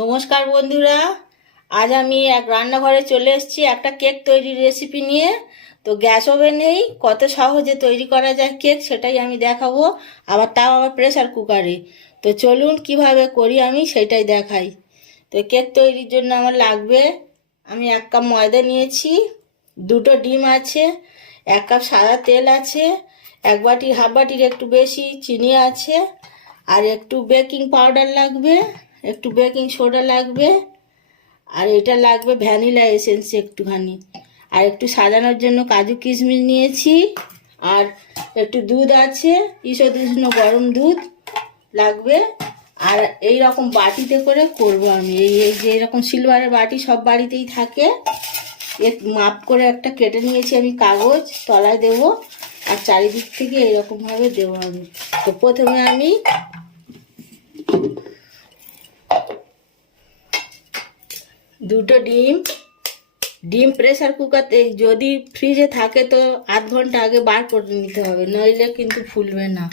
নমস্কার বন্ধুরা, আজ আমি এক রান্নাঘরে চলে এসেছি একটা কেক তৈরির রেসিপি নিয়ে। তো গ্যাস ওভেনেই কত সহজে তৈরি করা যায় কেক সেটাই আমি দেখাবো, তাও আবার প্রেসার কুকারে। তো চলুন কিভাবে করি আমি সেটাই দেখাই। তো কেক তৈরির জন্য আমার লাগবে, আমি 1 কাপ ময়দা নিয়েছি, 2টো ডিম আছে, 1 কাপ সাদা তেল আছে, 1 বাটির হাফ বাটির একটু বেশি চিনি আছে, আর একটু বেকিং পাউডার লাগবে, একটু বেকিং সোডা লাগবে, আর এটা লাগবে ভ্যানিলা এসেন্স একটুখানি, আর একটু সাজানোর জন্য কাজু কিশমিশ নিয়েছি, আর একটু দুধ আছে, ঈষৎ উষ্ণ গরম দুধ লাগবে। আর এই রকম বাটিতে করে করব আমি, এই যে এরকম সিলভারের বাটি সব বাড়িতেই থাকে, এর মাপ করে একটা কেটে নিয়েছি আমি কাগজ, তলায় দেব, আর চারিদিক থেকে এইরকমভাবে দেবো আমি। তো প্রথমে আমি দুটো ডিম প্রেসার কুকারতে, যদি ফ্রিজে থাকে তো আধ ঘন্টা আগে বার করে নিতে হবে, নইলে কিন্তু ফুলবে না।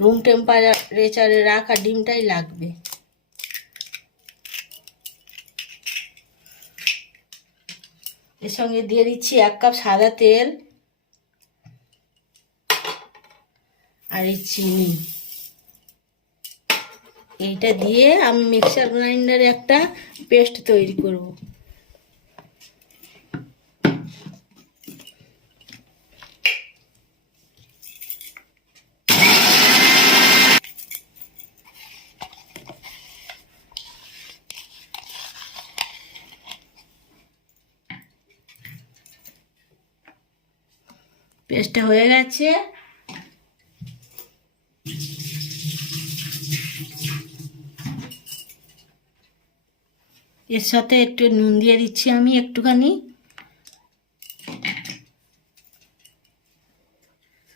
রুম টেম্পারেচারে রাখা ডিমটাই লাগবে। এর সঙ্গে দিয়ে দিচ্ছি 1 কাপ সাদা তেল, আর এই চিনি। এইটা দিয়ে আমি মিক্সার গ্রাইন্ডারে একটা পেস্ট তৈরি করব। পেস্টটা হয়ে গেছে। এর সাথে একটু নুন দিয়ে দিচ্ছি আমি একটুখানি,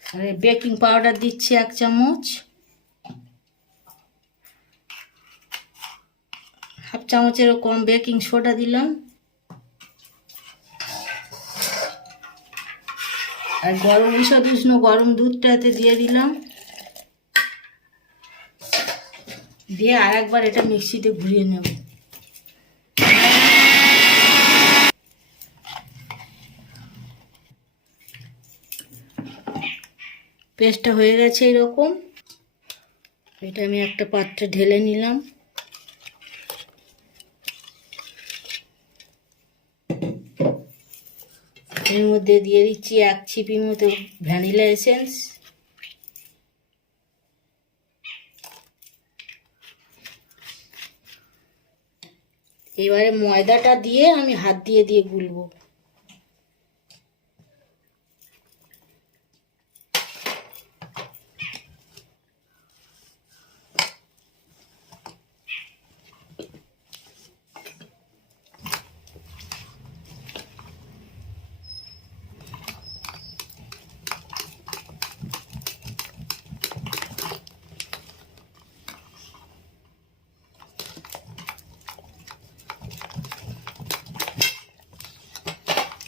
আর বেকিং পাউডার দিচ্ছি 1 চামচ, হাফ চামচেরও কম বেকিং সোডা দিলাম, আর ঈষৎ উষ্ণ গরম দুধটাতে দিয়ে দিলাম, দিয়ে আর একবার এটা মিক্সিতে ঘুরিয়ে নেব। পেস্টটা হয়ে গেছে এরকম। এটা আমি একটা পাত্রে ঢেলে নিলাম। এর মধ্যে দিয়ে দিচ্ছি 1 ছিপি মতো ভ্যানিলা এসেন্স, এবারে ময়দাটা দিয়ে আমি হাত দিয়ে দিয়ে গুলবো।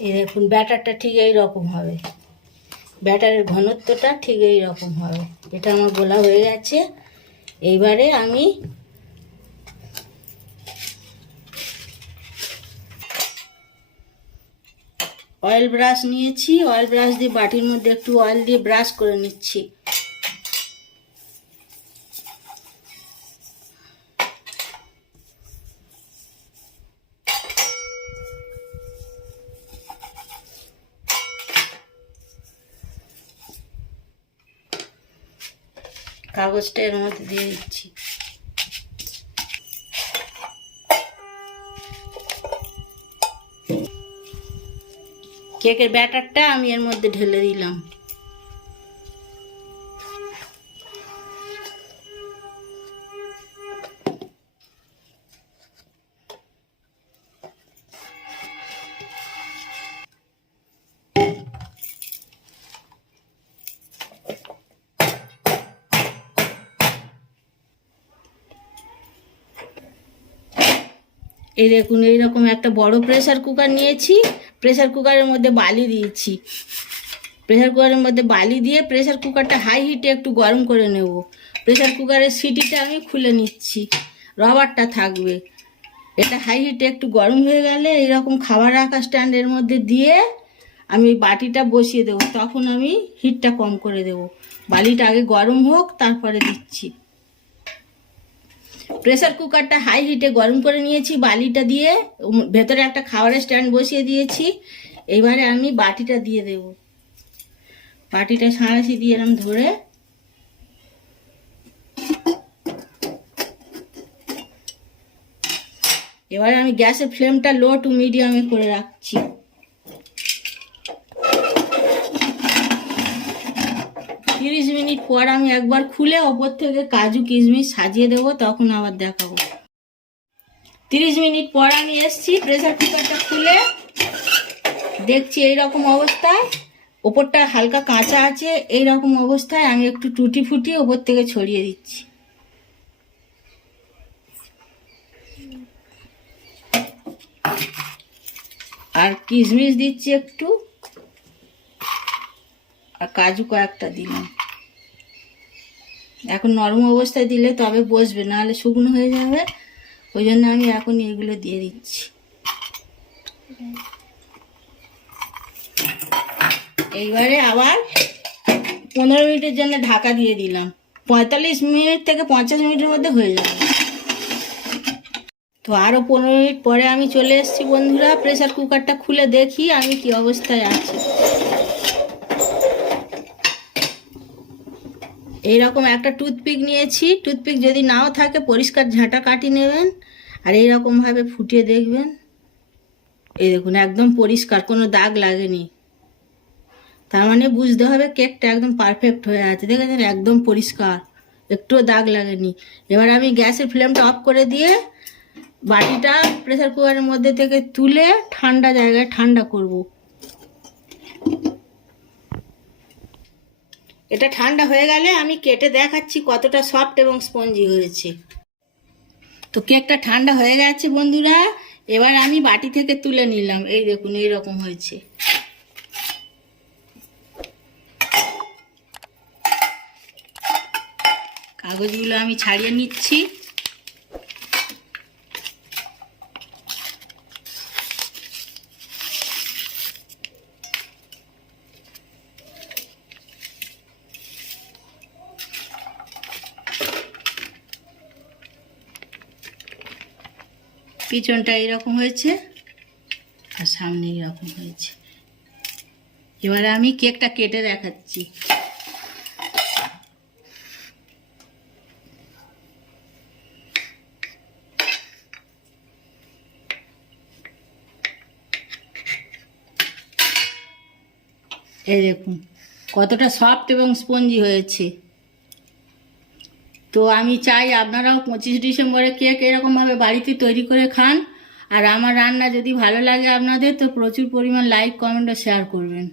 এই দেখুন ব্যাটারটা ঠিক এই রকম হবে, ব্যাটারের ঘনত্বটা ঠিক এই রকম হবে। এটা আমার গোলা হয়ে গেছে। এইবারে আমি অয়েল ব্রাশ নিয়েছি, অয়েল ব্রাশ দিয়ে বাটির মধ্যে একটু অয়েল দিয়ে ব্রাশ করে নিচ্ছি। কাগজটা এর মধ্যে দিয়ে দিচ্ছি। কেকের ব্যাটারটা আমি এর মধ্যে ঢেলে দিলাম। এই দেখুন এইরকম একটা বড় প্রেসার কুকার নিয়েছি, প্রেসার কুকারের মধ্যে বালি দিয়েছি, প্রেসার কুকারের মধ্যে বালি দিয়ে প্রেসার কুকারটা হাই হিটে একটু গরম করে নেব। প্রেসার কুকারের সিটিটা আমি খুলে নিচ্ছি, রবারটা থাকবে। এটা হাই হিটে একটু গরম হয়ে গেলে এইরকম খাবার রাখা স্ট্যান্ডের মধ্যে দিয়ে আমি বাটিটা বসিয়ে দেবো। তখন আমি হিটটা কম করে দেবো। বালিটা আগে গরম হোক, তারপরে দিচ্ছি। প্রেসার কুকারটা হাই হিটে গরম করে নিয়েছি, বালিটা দিয়ে ভেতরে একটা খাবারের স্ট্যান্ড বসিয়ে দিয়েছি। এইবারে আমি বাটিটা দিয়ে দেব। বাটিটা সাঁড়াশি দিয়ে এরম ধরে এবারে আমি গ্যাসের ফ্লেমটা লো টু মিডিয়ামে করে রাখছি। তিরিশ মিনিট পর আমি একবার খুলে ওপর থেকে কাজু কিশমিশ সাজিয়ে দেবো, তখন আবার দেখাবো। 30 মিনিট পর আমি এসছি, প্রেসার কুকারটা খুলে দেখছি এইরকম অবস্থায়, ওপরটা হালকা কাঁচা আছে। এইরকম অবস্থায় আমি একটু টুটি ফুটি ওপর থেকে ছড়িয়ে দিচ্ছি। আর কিশমিশ দিচ্ছি একটু, আর কাজু কয়েকটা দিলাম। এখন নরম অবস্থায় দিলে তবে বসবে, নাহলে শুকনো হয়ে যাবে। ওই জন্য আমি এখন এগুলো দিয়ে দিচ্ছি। এইবারে আবার 15 মিনিটের জন্য ঢাকা দিয়ে দিলাম। 45 মিনিট থেকে 50 মিনিটের মধ্যে হয়ে যাবে। তো আরও 15 মিনিট পরে আমি চলে এসেছি বন্ধুরা। প্রেসার কুকারটা খুলে দেখি আমি কি অবস্থায় আছি। এইরকম একটা টুথপিক নিয়েছি। টুথপিক যদি নাও থাকে পরিষ্কার ঝাঁটা কাটি নেবেন, আর এইরকমভাবে ফুটিয়ে দেখবেন। এই দেখুন, একদম পরিষ্কার, কোনো দাগ লাগেনি। তার মানে বুঝতে হবে কেকটা একদম পারফেক্ট হয়ে আছে। দেখেছেন, একদম পরিষ্কার, একটুও দাগ লাগেনি। এবার আমি গ্যাসের ফ্লেমটা অফ করে দিয়ে বাটিটা প্রেসার কুকারের মধ্যে থেকে তুলে ঠান্ডা জায়গায় ঠান্ডা করব। এটা ঠান্ডা হয়ে গেলে আমি কেটে দেখাচ্ছি কতটা সফট এবং স্পঞ্জি হয়েছে। তো কেকটা ঠান্ডা হয়ে গেছে বন্ধুরা। এবার আমি বাটি থেকে তুলে নিলাম। এই দেখুন, এইরকম হয়েছে। কাগজগুলো আমি ছাড়িয়ে নিচ্ছি। পিছনটা এইরকম হয়েছে আর সামনে এইরকম হয়েছে। এবারে আমি কেকটা কেটে দেখাচ্ছি। এই দেখুন কতটা সফট এবং স্পঞ্জি হয়েছে। তো আমি চাই আপনারাও 25 ডিসেম্বরে কেক এরকমভাবে বাড়িতে তৈরি করে খান। আর আমার রান্না যদি ভালো লাগে আপনাদের, তো প্রচুর পরিমাণ লাইক, কমেন্ট ও শেয়ার করবেন।